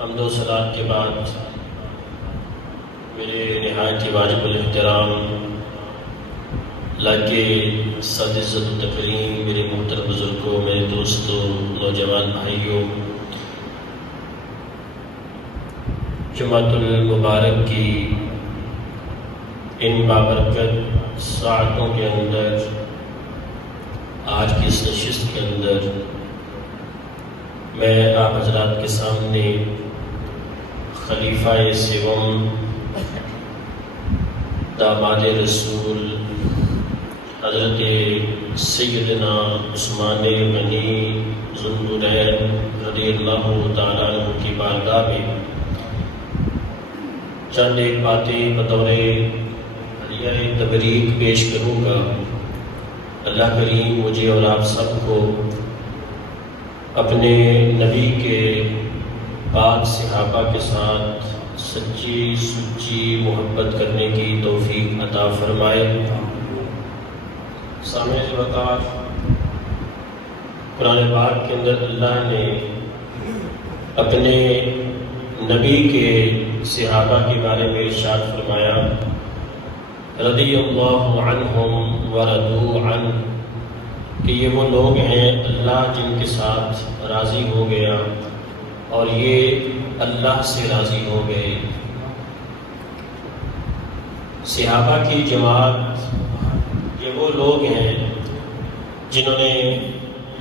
حمد و صلات کے بعد میرے نہایت ہی واجب الاحترام اللہ کے صد عزت و تکریم میرے محترم بزرگوں، میرے دوستوں، نوجوان بھائیوں، جمعۃ المبارک کی ان بابرکت ساعتوں کے اندر، آج کی اس نشست کے اندر میں آپ حضرات کے سامنے خلیفہ سوم داماد رسول حضرت سیدنا عثمان غنی ذو النورین رضی اللہ تعالیٰ عنہ کی بارگاہ میں چند ایک باتیں بطور ہدیہ تبریک پیش کروں گا۔ اللہ کریم مجھے اور آپ سب کو اپنے نبی کے پاک صحابہ کے ساتھ سچی سچی محبت کرنے کی توفیق عطا فرمائے۔ سامعین وقار، قرآن پاک کے اندر اللہ نے اپنے نبی کے صحابہ کے بارے میں ارشاد فرمایا، رضی اللہ عنہم ورضوا عنہ، کہ یہ وہ لوگ ہیں اللہ جن کے ساتھ راضی ہو گیا اور یہ اللہ سے راضی ہو گئے۔ صحابہ کی جماعت یہ وہ لوگ ہیں جنہوں نے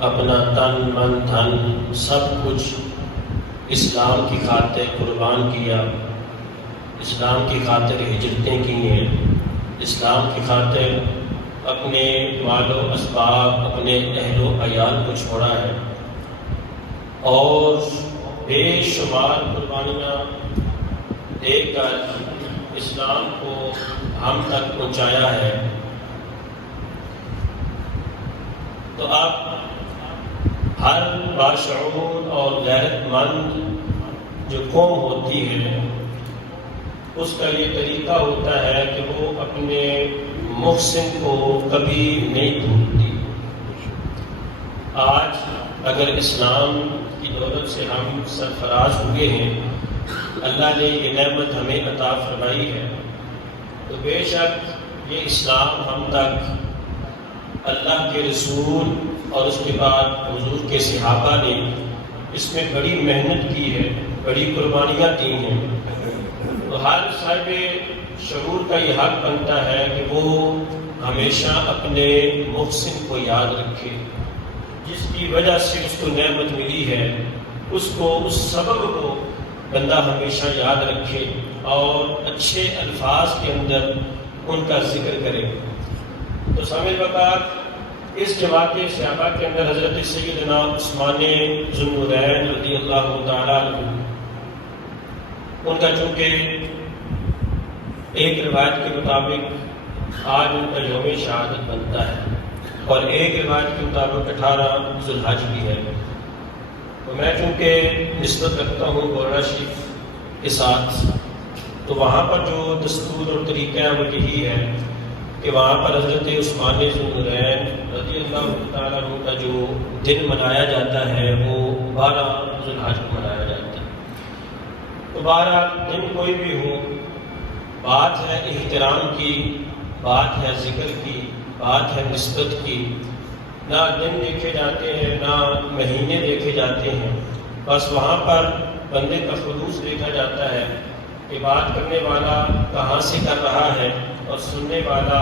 اپنا تن من دھن سب کچھ اسلام کی خاطر قربان کیا، اسلام کی خاطر ہجرتیں کی ہیں، اسلام کی خاطر اپنے مال و اسباب، اپنے اہل و عیال کو چھوڑا ہے اور بے شمار قربانیاں دے کر اسلام کو ہم تک پہنچایا ہے۔ تو اب ہر باشعور اور غیرت مند جو قوم ہوتی ہے اس کا یہ طریقہ ہوتا ہے کہ وہ اپنے محسن کو کبھی نہیں بھولتی۔ آج اگر اسلام کی دولت سے ہم سرفراز ہوئے ہیں، اللہ نے یہ نعمت ہمیں عطا فرمائی ہے، تو بے شک یہ اسلام ہم تک اللہ کے رسول اور اس کے بعد حضور کے صحابہ نے اس میں بڑی محنت کی ہے، بڑی قربانیاں دی ہیں۔ تو ہر صاحب شعور کا یہ حق بنتا ہے کہ وہ ہمیشہ اپنے محسن کو یاد رکھے، جس کی وجہ سے اس کو نعمت ملی ہے، اس سبب کو بندہ ہمیشہ یاد رکھے اور اچھے الفاظ کے اندر ان کا ذکر کرے۔ تو سامعین وقار، اس جماعت صحابہ کے اندر حضرت سیدنا عثمان ذو النورین رضی اللہ تعالیٰ عنہ، ان کا چونکہ ایک روایت کے مطابق آج ان کا یوم شہادت بنتا ہے اور ایک روایت کے مطابق 18 ذو الحج بھی ہے، تو میں چونکہ نسبت رکھتا ہوں بورڈا شریف کے ساتھ، تو وہاں پر جو دستور اور طریقہ ہے وہ یہی ہے کہ وہاں پر حضرت عثمان ذو النورین رضی اللہ تعالیٰ عنہ کا جو دن منایا جاتا ہے وہ 12 ذو الحج کو منایا جاتا ہے۔ تو 12 دن کوئی بھی ہو، بات ہے احترام کی، بات ہے ذکر کی، بات ہے نسبت کی، نہ دن دیکھے جاتے ہیں نہ مہینے دیکھے جاتے ہیں، بس وہاں پر بندے کا خلوص دیکھا جاتا ہے کہ بات کرنے والا کہاں سے کر رہا ہے اور سننے والا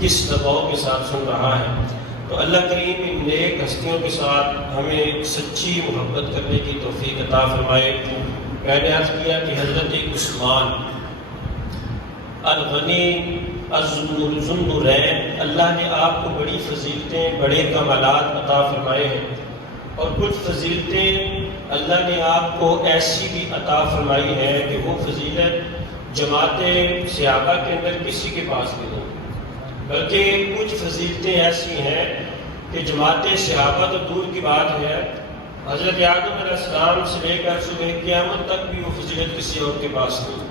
کس دباؤ کے ساتھ سن رہا ہے۔ تو اللہ کریم ان نیک ہستیوں کے ساتھ ہمیں سچی محبت کرنے کی توفیق عطا فرمائے۔ میں نے عرض کیا کہ حضرت عثمان الغنی ذو النورین، اللہ نے آپ کو بڑی فضیلتیں، بڑے کمالات عطا فرمائے ہیں، اور کچھ فضیلتیں اللہ نے آپ کو ایسی بھی عطا فرمائی ہے کہ وہ فضیلت جماعت صحابہ کے اندر کسی کے پاس نہیں ہو، بلکہ کچھ فضیلتیں ایسی ہیں کہ جماعت صحابہ تو دور کی بات ہے، حضرت آدم علیہ السلام سے لے کر صبح قیامت تک بھی وہ فضیلت کسی اور کے پاس نہیں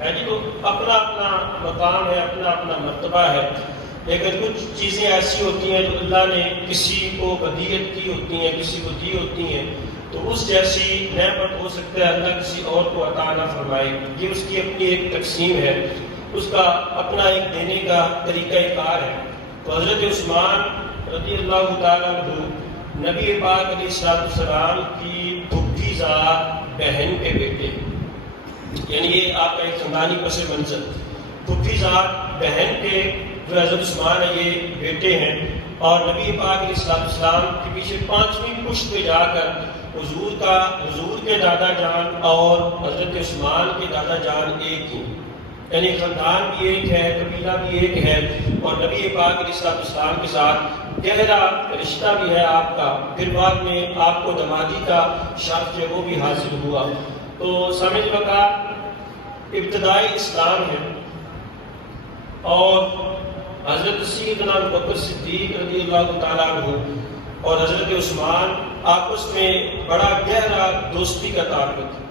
ہے جی۔ تو اپنا اپنا مقام ہے، اپنا اپنا مرتبہ ہے، لیکن کچھ چیزیں ایسی ہوتی ہیں جو اللہ نے کسی کو ہدیت کی ہوتی ہیں، کسی کو دی ہوتی ہیں، تو اس جیسی نعمت ہو سکتا ہے اللہ کسی اور کو عطا نہ فرمائے. یہ اس کی اپنی ایک تقسیم ہے، اس کا اپنا ایک دینے کا طریقہ کار ہے. تو حضرت عثمان رضی اللہ تعالیٰ عنہ نبی پاک علیہ السلام کی پھپھی زاد بہن کے بیٹے، یعنی یہ آپ کا ایک خاندانی پس منظر. پھپھی زاد بہن کے جو حضرت عثمان ہے یہ بیٹے ہیں، اور نبی پاک علیہ السلام کے پیچھے 5ویں پشت پہ جا کر حضور کے دادا جان اور حضرت عثمان کے دادا جان ایک ہی، یعنی خاندان بھی ایک ہے، قبیلہ بھی ایک ہے، اور نبی پاک علیہ السلام کے ساتھ گہرا رشتہ بھی ہے آپ کا. پھر بعد میں آپ کو دمادی کا شرف جو وہ بھی حاصل ہوا. تو سمجھ بقا ابتدائی اسلام ہے، اور حضرت سیدنا ابوبکر صدیق رضی اللہ تعالیٰ عنہ اور حضرت عثمان آپس میں بڑا گہرا دوستی کا تعلق ہے.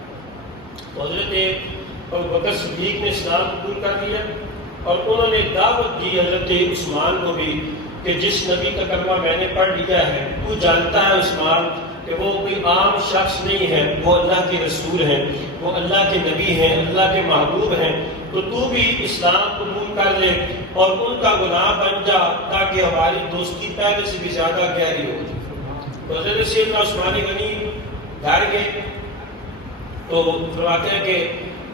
تو حضرت ابوبکر صدیق نے اسلام قبول کر لیا، اور انہوں نے دعوت دی حضرت عثمان کو بھی کہ جس نبی کا کلمہ میں نے پڑھ لیا ہے، تو جانتا ہے عثمان کہ وہ کوئی عام شخص نہیں ہے، وہ اللہ کے رسول ہیں، وہ اللہ کے نبی ہیں، اللہ کے محبوب ہیں. تو بھی اسلام قبول کر لے اور ان کا غلام بن جا، تاکہ ہماری دوستی پہلے سے بھی زیادہ گہری ہو. تو حضرت سیدنا عثمان غنی گھر گئے، تو فرماتے ہیں کہ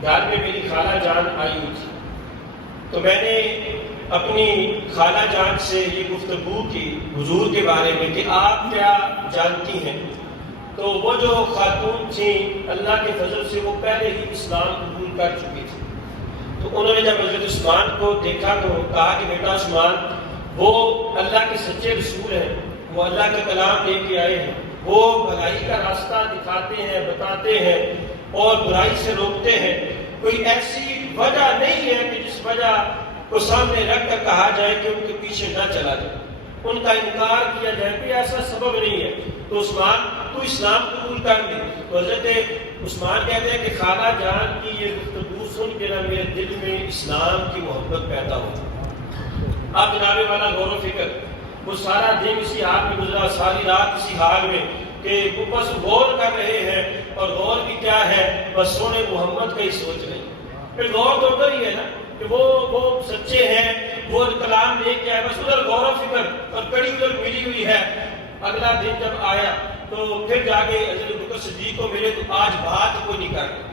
گھر میں میری خالہ جان آئی ہوئی تھی. تو میں نے اپنی خالہ جان سے یہ گفتگو کی حضور کے بارے میں کہ آپ کیا جانتی ہیں. تو وہ جو خاتون تھیں اللہ کے فضل سے وہ پہلے ہی اسلام قبول کر چکی تھی. تو انہوں نے جب حضرت عثمان کو دیکھا تو کہا کہ بیٹا عثمان، وہ اللہ کے سچے رسول ہیں، وہ اللہ کا کلام لے کے آئے ہیں، وہ بھلائی کا راستہ دکھاتے ہیں، بتاتے ہیں اور برائی سے روکتے ہیں. کوئی ایسی وجہ نہیں ہے کہ جس وجہ کو سامنے رکھ کر کہا جائے کہ ان کے پیچھے نہ چلا جائے، ان کا انکار کیا جائے، کوئی ایسا سبب نہیں ہے. تو عثمان تو اسلام قبول کر لی. تو حضرت عثمان کہتے ہیں کہ خالہ جان کی یہ گفتگو سن کے میرے دل میں اسلام کی محبت پیدا ہو. اب جناب والا غور و فکر، وہ سارا دن اسی حال میں گزرا، ساری رات اسی حال میں کہ وہ بس غور کر رہے ہیں، اور غور بھی کیا ہے، بس سونے محمد کا ہی سوچ رہے ہیں. پھر غور تو ادھر ہی ہے نا کہ وہ سچے ہیں، وہ کلام لے کے آئے، بس ادھر غور و فکر اور کڑی ادھر ملی ہوئی ہے. اگلا دن جب آیا تو پھر جا کے حضرت ابوبکر صدیق کو ملے، تو آج بات کوئی نہیں کر رہے.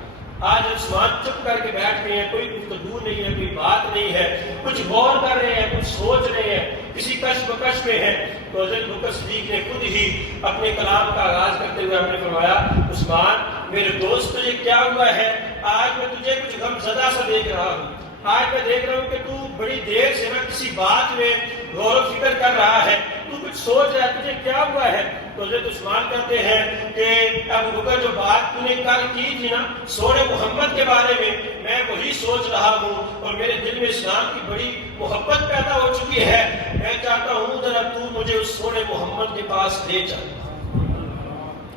آج عثمان چپ کر کے بیٹھ گئے ہیں، کوئی گفتگو نہیں ہے، کوئی بات نہیں ہے، کچھ غور کر رہے ہیں، کچھ سوچ رہے ہیں، کسی کش بکش میں ہیں. تو حضرت ابوبکر صدیق نے خود ہی اپنے کلام کا آغاز کرتے ہوئے ہم نے فرمایا، عثمان میرے دوست تجھے کیا ہوا ہے؟ آج میں تجھے کچھ غم زدہ سا دیکھ رہا ہوں. آج میں دیکھ رہا ہوں کہ تو بڑی دیر سے نا کسی بات میں غور و فکر کر رہا ہے، تو کچھ سوچ رہا ہے، تجھے کیا ہوا ہے؟ تو حضرت عثمان کہتے ہیں کہ ابو بکر جو بات تو نے کل کی تھی نا سونے محمد کے بارے میں وہی سوچ رہا ہوں، اور میرے دل میں اسلام کی بڑی محبت پیدا ہو چکی ہے. میں چاہتا ہوں ذرا تو مجھے اس سونے محمد کے پاس لے چل.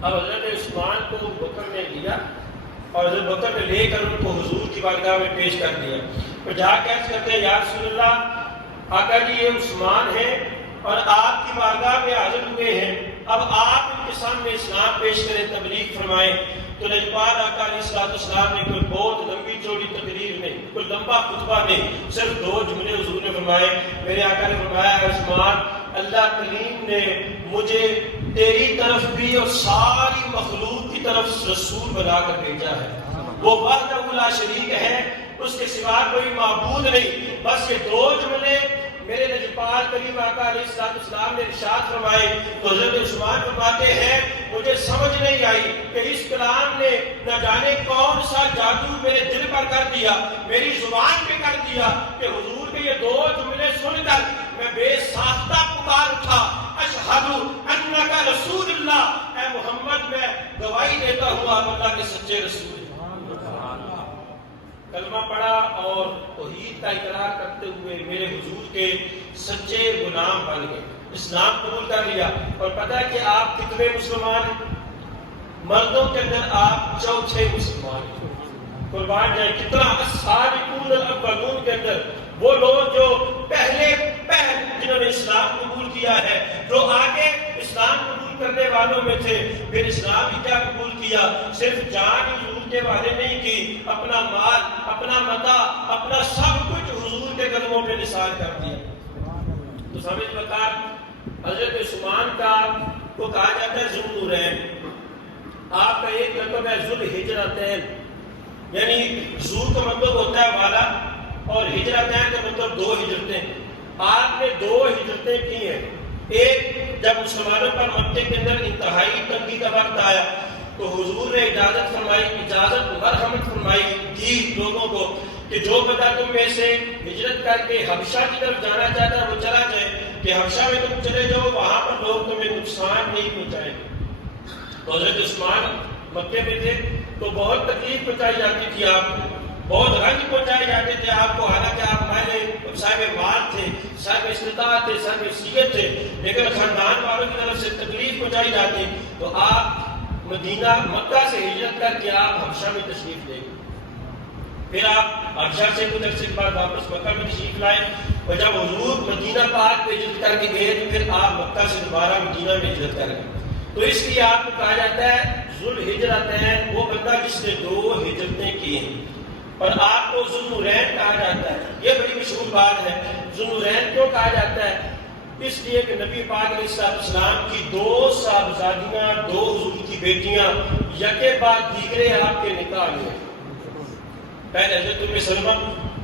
اب حضرت عثمان کو ابو بکر نے لیا، اور حضرت بکر نے لے کر ان کو حضور کی بارگاہ میں پیش کر دیا. تو جا کے عرض کرتے ہیں، یا رسول اللہ، آقا جی یہ عثمان ہے اور آپ کی بارگاہ میں حاضر ہوئے ہیں، اب آپ ان کے سامنے اسلام پیش کریں، تبلیغ فرمائیں. تو لجپال آقا علیہ السلام نے کوئی بہت لمبی چوڑی تقریر نہیں، کوئی لمبا خطبہ نہیں، صرف 2 جملے حضور نے فرمائے. میرے آقا نے فرمایا، عثمان اللہ کریم نے مجھے تیری طرف بھی اور ساری مخلوق کی طرف رسول بنا کر بھیجا ہے. وہ وحدہ لا شریک ہے، اس کے سوا کوئی معبود نہیں. بس یہ 2 جملے میرے لجپال کریم آقا علیہ السلام نے ارشاد فرمائے. تو حضرت عثمان فرماتے ہیں، مجھے سمجھ نہیں آئی کہ اس کلام نے نہ جانے کون سا جادو میرے دل پر کر دیا، میری زبان پہ کر دیا، کہ حضور کے یہ 2 جملے سن کر میں بے ساختہ پکار اٹھا، اشہد انک رسول اللہ، اے محمد میں گواہی دیتا ہوں آپ اللہ کے سچے رسول. کلمہ پڑھا اور توحید کا اقرار کرتے ہوئے میرے حضور کے سچے غلام بن گئے، اسلام قبول کر لیا. اور پتہ ہے کہ آپ کتنے مسلمان ہیں؟ مردوں کے اندر آپ 4 مسلمان ہیں. قربان جائیں، کتنا السابقون الاولون کے اندر وہ لوگ جو پہلے جنہوں نے اسلام قبول کیا ہے، جو آگے اسلام قبول کرنے والوں میں تھے، پھر اسلام ہی کیا قبول کیا، صرف جان ہی حضور کے والے نہیں کی، اپنا مال، اپنا متاع، اپنا سب کچھ حضور کے قدموں پہ نثار کر دیا۔ تو سمجھ بتا حضرت عثمان کا کو کہا جاتا ہے ذو النورین، آپ کا ایک لقب ہے ذو الہجرتین، یعنی ذو کا مطلب ہوتا ہے والا اور ہجرتین کا مطلب دو ہجرتیں۔ آپ نے دو ہجرتیں کی ہیں، ایک جب مسلمانوں پر مکے کے اندر انتہائی تنگی کا وقت آیا تو حضور نے اجازت فرمائی، اجازت مرحمت فرمائی دی لوگوں کو کہ جو بندہ تم میں سے ہجرت کر کے حبشہ کی طرف جانا چاہتا ہے وہ چلا جائے، کہ حبشہ میں تم چلے جاؤ، وہاں پر لوگ تمہیں نقصان نہیں پہنچائیں۔ تو حضرت عثمان مکے میں تھے تو بہت تکلیف پہنچائی جاتی تھی آپ کو، بہت رنج پہنچائے جاتے تھے آپ کو، حالانکہ آپ مالے صاحب مال تھے، صاحب استطاعت تھے، صاحب صحت تھے، لیکن خاندان والوں کی طرف سے تکلیف پہنچائی جاتی تو آپ مدینہ مکہ سے ہجرت کر کے آپ حبشہ میں تشریف لے گئے۔ پھر آپ حبشہ سے کچھ عرصے کے بعد واپس مکہ میں تشریف لائے، اور جب حضور مدینہ پاک پہ ہجرت کر کے گئے تو پھر آپ مکہ سے دوبارہ مدینہ میں ہجرت کر گئے۔ تو اس لیے آپ کو کہا جاتا ہے ذو الہجرتین، وہ بندہ جس نے دو ہجرتیں کی ہیں، اور آپ کو ذو النورین کہا جاتا ہے۔ یہ بڑی مشہور بات ہے، ذو النورین کیوں کہا جاتا ہے؟ اس لیے کہ نبی پاک علیہ السلام کی دو صاحبزادیاں، دو حضور کی بیٹیاں یکے بعد دیگرے آپ کے نکاح ہوئے، پہلے حضرت ام سلمہ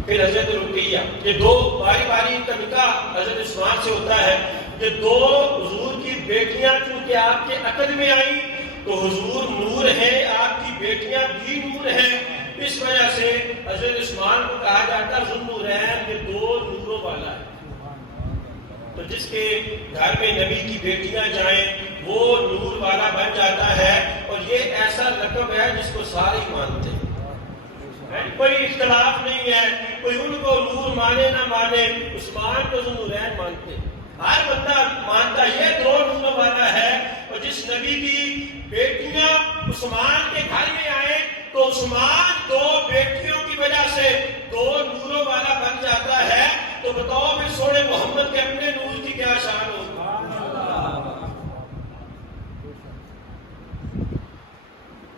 پھر حضرت رقیہ، یہ دو باری باری کا نکاح حضرت عثمان سے ہوتا ہے۔ یہ دو حضور کی بیٹیاں چونکہ آپ کے عقد میں آئیں تو حضور نور ہیں، آپ کی بیٹیاں بھی نور ہیں، اس وجہ سے حضرت عثمان کو کہا جاتا ہے ذو النورین، یہ دو نوروں والا ہے۔ تو جس کے گھر میں نبی کی بیٹیاں جائیں وہ نور والا بن جاتا ہے، اور یہ ایسا لقب ہے جس کو سارے ہی مانتے ہیں، کوئی اختلاف نہیں ہے، کوئی ان کو نور مانے نہ مانے، عثمان کو ذو النورین مانتے، ہر بندہ مانتا یہ دو نوروں والا ہے۔ اور جس نبی کی بیٹیاں عثمان کے گھر میں آئے تو عثمان دو بیٹیوں کی وجہ سے دو نوروں والا بن جاتا ہے۔ تو بتاؤ میں سونے محمد کے اپنے نور کی کیا شان ہو۔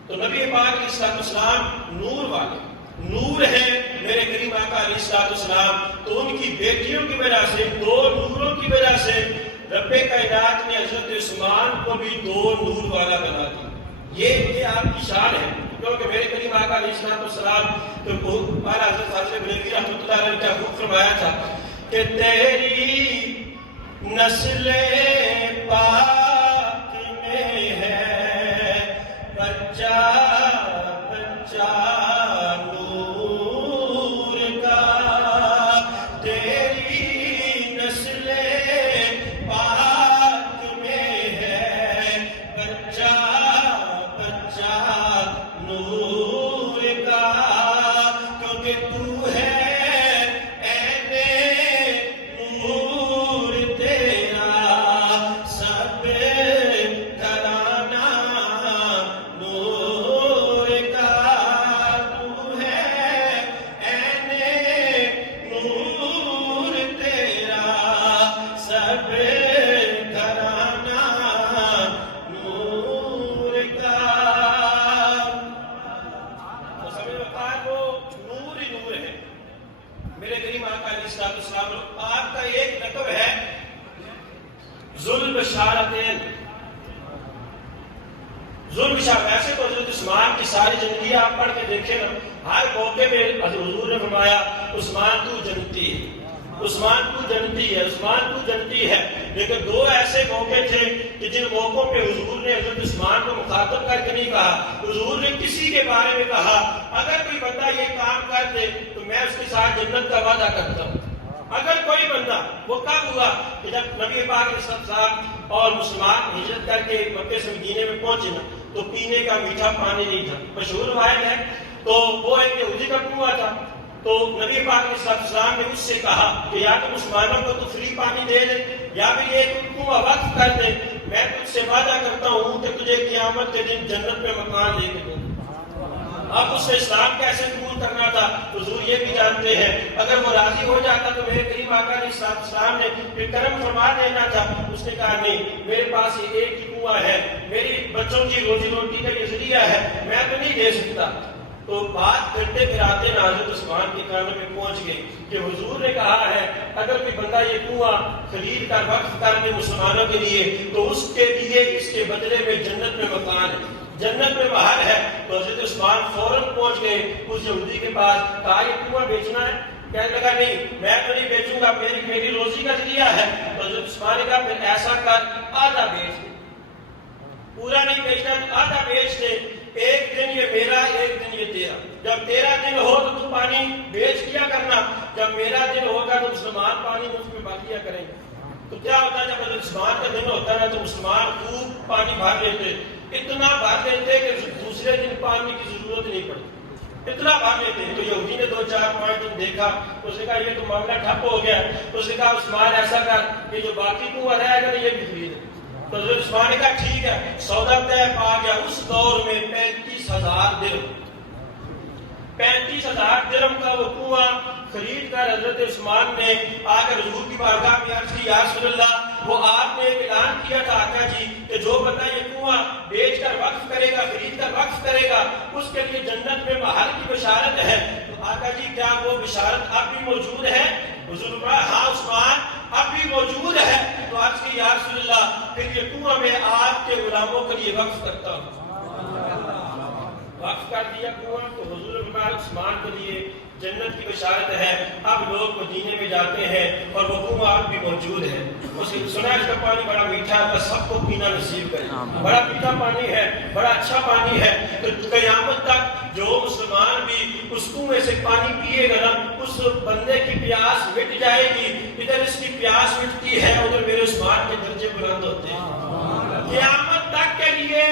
تو نبی پاک علیہ السلام نور والے، نور ہے میرے کریم آقا علیہ السلام، تو ان کی بیٹیوں کی وجہ سے، دو نوروں کی وجہ سے رب کائنات نے حضرت عثمان کو بھی دو نور والا بنا دیا۔ یہ آپ کی شان ہے، کیونکہ میرے کریم آقا علیہ السلام تو ہمارا حضرت حاضر بریلوی رحمۃ اللہ علیہ نے کیا خوب فرمایا تھا کہ تیری نسل پاک میں ہے بچہ بچہ نور کا، تیری نسل پاک میں ہے بچہ بچہ نور کا، کیونکہ تو ہے ویسے تو حضرت عثمان کی ساری زندگی آپ پڑھ کے دیکھیں نا، ہر موقع میں حضور نے فرمایا عثمان تو جنتی ہے، عثمان تو جنتی ہے، عثمان تو جنتی ہے، لیکن دو ایسے موقع تھے کہ جن موقعوں پہ حضور نے حضرت عثمان کو مخاطب کر کے نہیں کہا، حضور نے کسی کے بارے میں کہا اگر کوئی بندہ یہ کام کر دے تو میں اس کے ساتھ جنت کا وعدہ کرتا ہوں۔ اگر کوئی بندہ، وہ کب ہوا کہ جب نبی پاک علیہ السلام اور مسلمان ہجرت کر کے مکے سے مدینے میں پہنچے نا، تو پینے کا میٹھا پانی نہیں تھا، مشہور روایت ہے، تو وہ ایک یہودی کا کنواں تھا، تو نبی پاک علیہ السلام نے اس سے کہا کہ یا تو مسلمانوں کو تو فری پانی دے دے یا پھر یہ کنواں وقف کر دے، میں تجھ سے وعدہ کرتا ہوں کہ تجھے قیامت کے دن جنت میں مکان دے کے دوں۔ اب اس نے اسلام کیسے قبول کرنا تھا حضور یہ بھی جانتے ہیں. اگر وہ راضی ہو جاتا تو میرے کریم آقا علیہ السلام نے پھر کرم فرما دینا تھا. اس نے کہا نہیں, میرے پاس یہ ایک ہی کنواں ہے, میری بچوں کی روزی روٹی کا یہ ذریعہ ہے, میں تو نہیں دے سکتا. تو بات کرتے پھراتے حضرت عثمان کے کانوں میں پہنچ گئی کہ حضور نے کہا ہے اگر کوئی بندہ یہ کنواں خرید کر وقف کر دے مسلمانوں کے لیے تو اس کے لیے اس کے بدلے میں جنت میں مکان ہے, جنت میں باہر ہے. تو حضرت عثمان فوراً پہنچ گئے اس یہودی کے پاس, کہا یہ کنواں بیچنا ہے؟ کہنے لگا نہیں میں تو نہیں بیچوں گا, میری روزی کا ذریعہ ہے. تو حضرت عثمان نے کہا پھر ایسا کر آدھا بیچ دے, پورا نہیں بیچنا تو آدھا بیچ دے, ایک دن یہ میرا ایک دن یہ تیرا. جب تیرا دن ہو تو پانی بیچ کیا کرنا, جب میرا دن ہوگا تو مسلمان پانی مفت میں باقیہ کریں گے. تو کیا ہوتا ہے جب حضرت عثمان کا دن ہوتا ہے نا تو مسلمان خوب پانی بھر لیتے, اتنا بھر لیتے کہ دوسرے دن پانی کی ضرورت نہیں پڑتی, اتنا بھر لیتے. تو یہودی نے 2-4-5 دن دیکھا, اس نے کہا یہ تو معاملہ ٹھپ ہو گیا. اس نے کہا عثمان ایسا کر کہ جو باقی کنواں رہے گا یہ بھی خرید. تو حضرت عثمان نے کہا ٹھیک ہے, سودا طے پا گیا. اس دور میں 35,000 درہم 35,000 درہم کا وہ کنواں خرید کر حضرت عثمان نے آ کر حضور کی بارگاہ میں عرض کی یا رسول اللہ وہ آپ نے ایک اعلان کیا تھا آقا جی کہ جو بندہ یہ کنواں بیچ کر وقف کرے گا, خرید کر وقف کرے گا, اس کے لیے جنت میں بہار کی بشارت ہے. تو آقا جی کیا وہ بشارت اب بھی موجود ہے؟ حضور نے ہاں عثمان اب بھی موجود ہے. تو عرض کی یا رسول اللہ پھر یہ کنواں میں آپ کے غلاموں کے لیے وقف کرتا ہوں. وقف کر دیا کنواں. تو حضور عثمان کے لیے جنت کی بشارت ہے. اب لوگ مدینے میں جاتے ہیں اور وہ کنواں اب بھی موجود ہے. اس کی سنا اس کا پانی بڑا میٹھا ہے, سب کو پینا نصیب کرے. بڑا میٹھا پانی ہے, بڑا اچھا پانی ہے. تو قیامت تک جو مسلمان بھی اس کنویں سے پانی پیے گا نا اس بندے کی پیاس مٹ جائے گی. ادھر اس کی پیاس مٹتی ہے, ادھر میرے عثمان کے درجے بلند ہوتے ہیں. قیامت تک کے لیے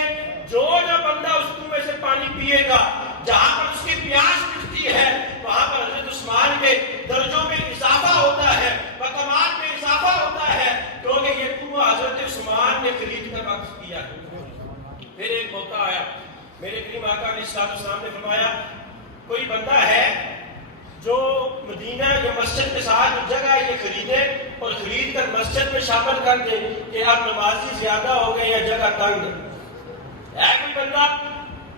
جو بندہ اس کنویں سے پانی پیے گا جہاں پر اس کی پیاس مٹتی ہے وہاں پر حضرت عثمان کے درجوں میں اضافہ ہوتا ہے, مقامات میں اضافہ ہوتا ہے, کیونکہ یہ کنواں حضرت عثمان نے خرید کر وقف کیا ہے. پھر ایک موقع آیا, میرے کریم آقا علیہ السلام نے فرمایا کوئی بندہ ہے جو مدینہ یا مسجد کے ساتھ جگہ یہ خریدے اور خرید کر مسجد میں شامل کر دے کہ اب نمازی زیادہ ہو گئے یا جگہ تنگ ہے, کوئی بندہ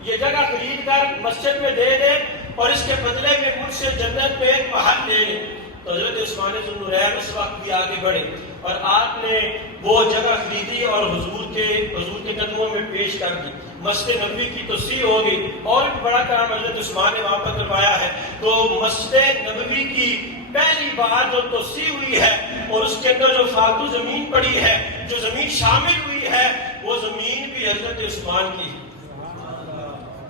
یہ جگہ خرید کر مسجد میں دے دے اور اس کے بدلے میں مجھ سے جنت میں ایک پہاڑ لے لے. تو حضرت عثمان ذوالنورین اس وقت بھی آگے بڑھے اور آپ نے وہ جگہ خریدی اور حضور کے قدموں میں پیش کر دی. مسجد نبوی کی توسیع ہو گئی اور بھی بڑا کام حضرت عثمان نے وہاں پر کروایا ہے. تو مسجد نبوی کی پہلی بار جو توسیع ہوئی ہے اور اس کے اندر جو فالتو زمین پڑی ہے, جو زمین شامل ہوئی ہے, وہ زمین بھی حضرت عثمان کی.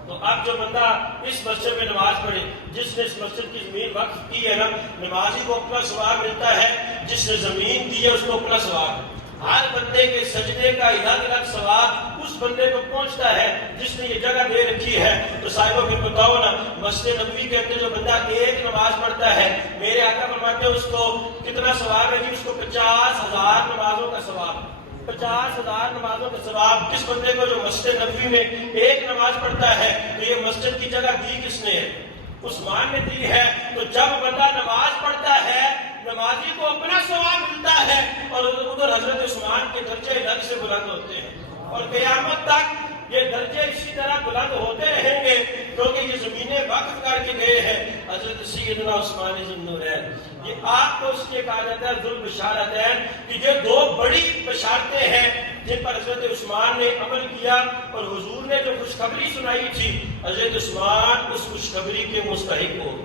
تو اب جو بندہ اس مسجد میں نماز پڑھے, جس نے اس مسجد کی زمین وقف کی ہے نا, نمازی کو اپنا ثواب ملتا ہے, جس نے زمین دی ہے اس کو اپنا ثواب. ہر بندے کے سجدے کا الگ الگ ثواب اس بندے کو پہنچتا ہے جس نے یہ جگہ دے رکھی ہے. تو صاحبہ پھر بتاؤ نا, مسجد نبوی کے اندر جو بندہ ایک نماز پڑھتا ہے, میرے آقا فرماتے ہیں اس کو کتنا ثواب ہے جی؟ اس کو 50,000 نمازوں کا ثواب. 50,000 نمازوں کا ثواب. کس بندے کو جو مسجد نبوی میں ایک نماز پڑھتا ہے, تو یہ مسجد کی جگہ دی کس نے ہے؟ عثمان نے دی ہے. تو جب بندہ نماز پڑھتا ہے نمازی کو اپنا ثواب ملتا ہے اور ادھر حضرت عثمان کے درجے الگ سے بلند ہوتے ہیں, اور قیامت تک یہ درجے اسی طرح بلند ہوتے رہیں گے کیونکہ یہ زمینیں وقف کر کے گئے ہیں حضرت سیدنا عثمان ذوالنورین. یہ آپ کو اس کے کہا جاتا ہے ذوالبشارتین, کہ یہ دو بڑی بشارتیں ہیں جن پر حضرت عثمان نے عمل کیا اور حضور نے جو خوشخبری سنائی تھی حضرت عثمان اس خوشخبری کے مستحق ہو.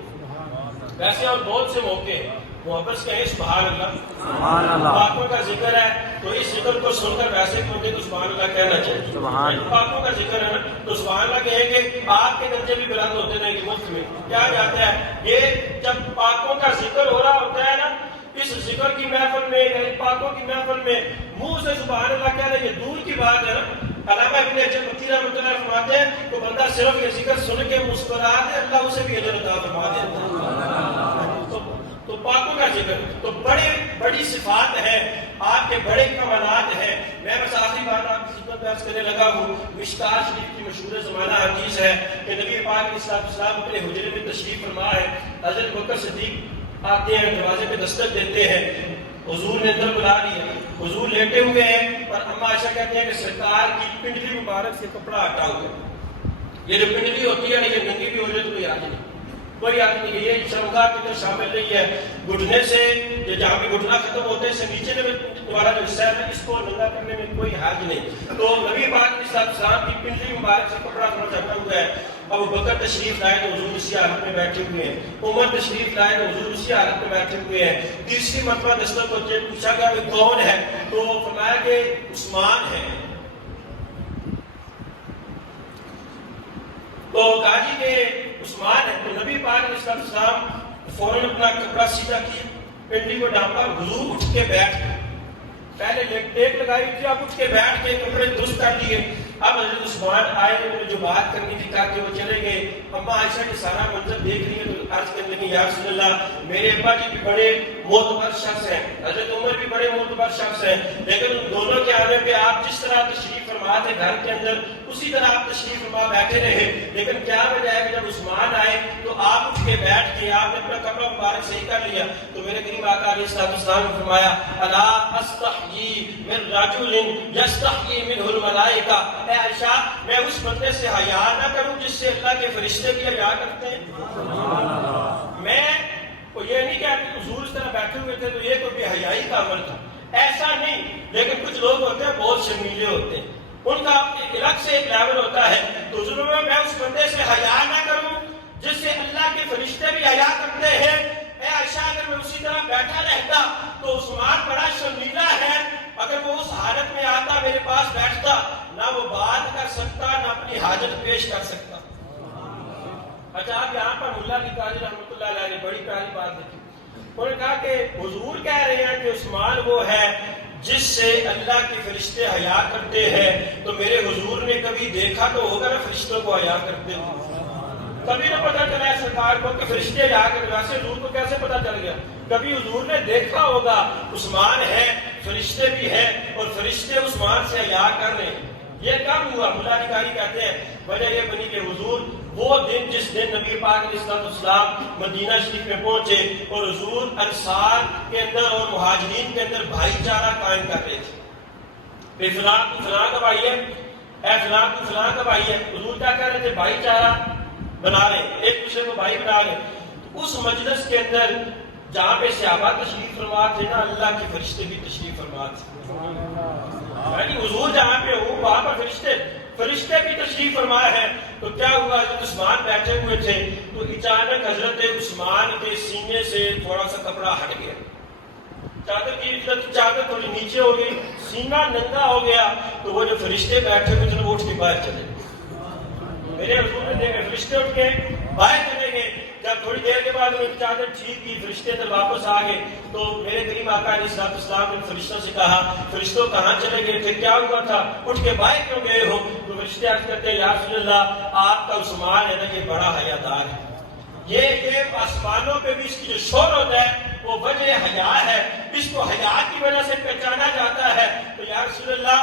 ویسے اور بہت سے موقع ہیں, محبت سے کہیں سبحان اللہ. سبحان اللہ. پاکوں کا ذکر ہے تو اس ذکر کو سن کر ویسے کیونکہ تو سبحان اللہ کہنا چاہیے. سبحان. پاکوں کا ذکر ہے نا تو سبحان اللہ کہیں گے, آپ کے درجے بھی بلند ہوتے رہیں گے. مفت میں کیا جاتا ہے, یہ جب پاکوں کا ذکر ہو رہا ہوتا ہے نا, اس ذکر کی محفل میں پاکوں کی محفل میں منہ سے سبحان اللہ کہنا یہ دور کی بات ہے نا, علامہ ابن حجر مکی رحمۃ اللہ فرماتے ہیں کہ بندہ صرف یہ ذکر سن کے مسکرا دے اللہ اسے بھی اجر عطا فرما دیتا ہے۔ تو پاکوں کا ذکر تو بڑی صفات ہے، آپ کے بڑے کمالات ہیں۔ میں بس آخری بات آپ کی خدمت میں عرض کرنے لگا ہوں، مشکوٰۃ شریف کی مشہور زمانہ حدیث ہے کہ نبی پاک علیہ السلام اپنے حجرے میں تشریف فرما ہے، حضرت بکر صدیق آتے ہیں، دروازے پہ دستک دیتے ہیں، حضور نے اندر بلا لیا، حضور لیٹے ہوئے ہیں اور اما عائشہ کہتے ہیں کہ سرکار کی پنڈلی مبارک سے کپڑا ہٹا ہوا ہے۔ یہ جو پنڈلی ہوتی ہے نا، یہ ننگی بھی ہو جائے تو کوئی حرج نہیں، کوئی حرج نہیں، یہ شرمگاہ کے اندر شامل نہیں ہے۔ گھٹنے سے جہاں پہ گھٹنا ختم ہوتے ہیں سے نیچے میں دوبارہ جو حصہ ہے اس کو ننگا کرنے میں کوئی حرج نہیں۔ تو نبی پاک علیہ السلام کی پنڈلی مبارک سے کپڑا تھوڑا ہٹا ہوا ہے۔ ابو بکر تشریف لائے تو حضور اسی حالت میں بیٹھے ہوئے ہیں، عمر تشریف لائے تو حضور اسی حالت میں بیٹھے ہوئے ہیں۔ تیسری مرتبہ دستک ہوتے ہیں، پوچھا گیا وہ کون ہے تو فرمایا کہ عثمان ہے۔ تو کہا جی کہ عثمان ہے، تو نبی پاک علیہ السلام فوراً اپنا کپڑا سیدھا کیا، پنڈلی کو ڈھانپا، حضور اٹھ کے بیٹھ گئے، پہلے ٹیپ لگائی تھی، اب اٹھ کے بیٹھ کے کپڑے درست کر لیے۔ اب حضرت عثمان آئے، انہوں نے جو بات کرنی تھی کہا کہ وہ چلے گئے۔ اما عائشہ کے سارا منظر دیکھ لیے تو عرض کرنے لگی یا رسول اللہ میرے ابا جی بھی بڑے معتبر شخص ہیں، حضرت عمر بھی بڑے معتبر شخص ہیں، لیکن ان دونوں کے آنے پہ آپ جس طرح تشریف فرما تھے گھر کے اندر اسی طرح آپ تشریف فرما بیٹھے رہے، لیکن کیا وجہ ہے کہ جب عثمان آئے تو آپ اٹھ کے بیٹھ کے آپ نے اپنا کپڑا مبارک صحیح کر لیا۔ تو میرے کریم آقا علیہ السلام نے فرمایا الا استحیی من رجل یستحیی منہ الملائکہ، اے عائشہ میں اس بندے سے حیا نہ کروں جس سے اللہ کے فرشتے بھی حیا کرتے ہیں۔ میں یہ نہیں کہتے حضور اس طرح بیٹھے ہوئے تھے تو یہ کوئی بے حیائی کا عمل تھا، ایسا نہیں، لیکن کچھ لوگ ہوتے ہیں بہت شرمیلے ہوتے ہیں، ان کا الگ سے ایک لیول ہوتا ہے۔ تو حضور میں اس بندے سے حیا نہ کروں جس سے اللہ کے فرشتے بھی حیا کرتے ہیں۔ اے عائشہ اگر میں اسی طرح بیٹھا رہتا تو عثمان بڑا شرمیلا ہے، اگر وہ اس حالت میں آتا میرے پاس بیٹھتا نہ وہ بات کر سکتا نہ اپنی حاجت پیش کر سکتا۔ اچھا آپ یہاں پر ملا علی قاری رحمۃ اللہ علیہ نے بڑی پیاری بات دیکھی، انہوں نے کہا کہ حضور کہہ رہے ہیں کہ عثمان وہ ہے جس سے اللہ کے فرشتے حیا کرتے ہیں، تو میرے حضور نے کبھی دیکھا تو ہوگا نا فرشتوں کو حیا کرتے ہوئے؟ کبھی نہ پتا چلا ہے سرکار کو کہ فرشتے حیا کرتے، ویسے حضور کو کیسے پتا چل گیا؟ کبھی حضور نے دیکھا ہوگا عثمان ہے، فرشتے بھی ہیں اور فرشتے عثمان سے حیا کر رہے ہیں۔ یہ کب ہوا؟ ملا علی قاری کہتے ہیں وجہ یہ بنی کہ حضور وہ دن جس دن نبی پاک علیہ السلام مدینہ شریف میں پہنچے اور حضور انصار کے اندر اور مہاجرین کے اندر بھائی چارہ قائم کر رہے تھے، پھر فلاں تو فلاں کا بھائی ہے، اے فلاں تو فلاں کا بھائی ہے، حضور کیا کر رہے تھے؟ بھائی چارہ بنا رہے، ایک دوسرے کو بھائی بنا رہے۔ تو اس مجلس کے اندر جہاں پہ صحابہ تشریف فرما تھے نا، اللہ کے فرشتے بھی تشریف فرما تھے، یعنی حضور جہاں پہ ہو وہاں پر فرشتے بھی تشریف فرما ہے۔ تو کیا ہوا؟ حضرت عثمان بیٹھے ہوئے تھے تو اچانک حضرت عثمان کے سینے سے تھوڑا سا کپڑا ہٹ گیا، چادر تھوڑی نیچے ہو گئی، سینہ ننگا ہو گیا، تو وہ جو فرشتے بیٹھے ہوئے تھے وہ اٹھ کے باہر چلے گئے۔ میرے حضور نے دیکھا فرشتے اٹھ کے باہر چلے گئے، جب تھوڑی دیر کے بعد وہ چادر ٹھیک کی فرشتے اندر واپس آ گئے تو میرے کریم آقا علیہ السلام نے فرشتوں سے کہا فرشتوں کہاں چلے گئے تھے، کیا ہوا تھا، اٹھ کے باہر کیوں گئے ہو؟ تو فرشتے عرض کرتے ہیں یا رسول اللہ آپ کا عثمان ہے نا یہ بڑا حیادار ہے، یہ آسمانوں پہ بھی اس کی جو شہرت ہے وہ وجہ حیا ہے، اس کو حیا کی وجہ سے پہچانا جاتا ہے۔ تو یا رسول اللہ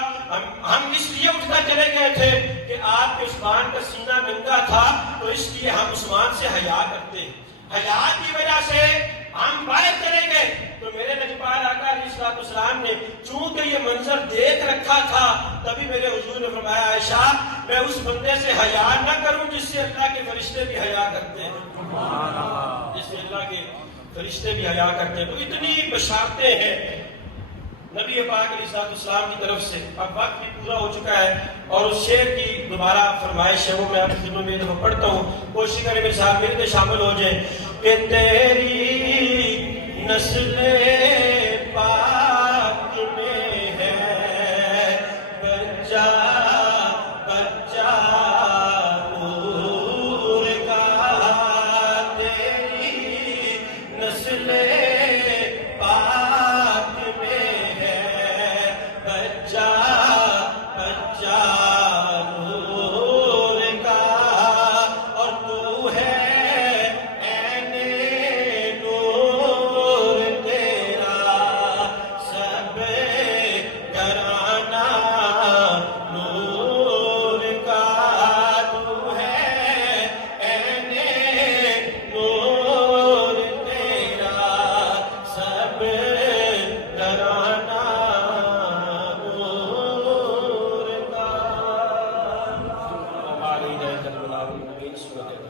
ہم اس لیے اٹھ کر چلے گئے تھے کہ آپ کے عثمان کا سینہ ننگا تھا تو اس لیے ہم عثمان سے حیا کرتے ہیں، حیا کی وجہ سے ہم باہر چلے گئے۔ تو میرے لجپال آقا علیہ السلام نے چونکہ یہ منظر دیکھ رکھا تھا تبھی میرے حضور نے فرمایا عائشہ میں اس بندے سے حیا نہ کروں جس سے اللہ کے فرشتے بھی حیا کرتے ہیں، جس سے اللہ کے فرشتے بھی حیا کرتے ہیں۔ تو اتنی بشارتیں ہیں نبی پاک علیہ السلام کی طرف سے۔ اب وقت بھی پورا ہو چکا ہے اور اس شعر کی دوبارہ فرمائش ہے وہ میں آپ کی خدمت میں دفعہ پڑھتا ہوں، کوشش کریں میرے ساتھ میرے شامل ہو جائیں کہ تیری نسل پاک میں ہے بچہ بچہ نور کا، تیری نسل پاک میں ہے بچہ بچہ جو ہے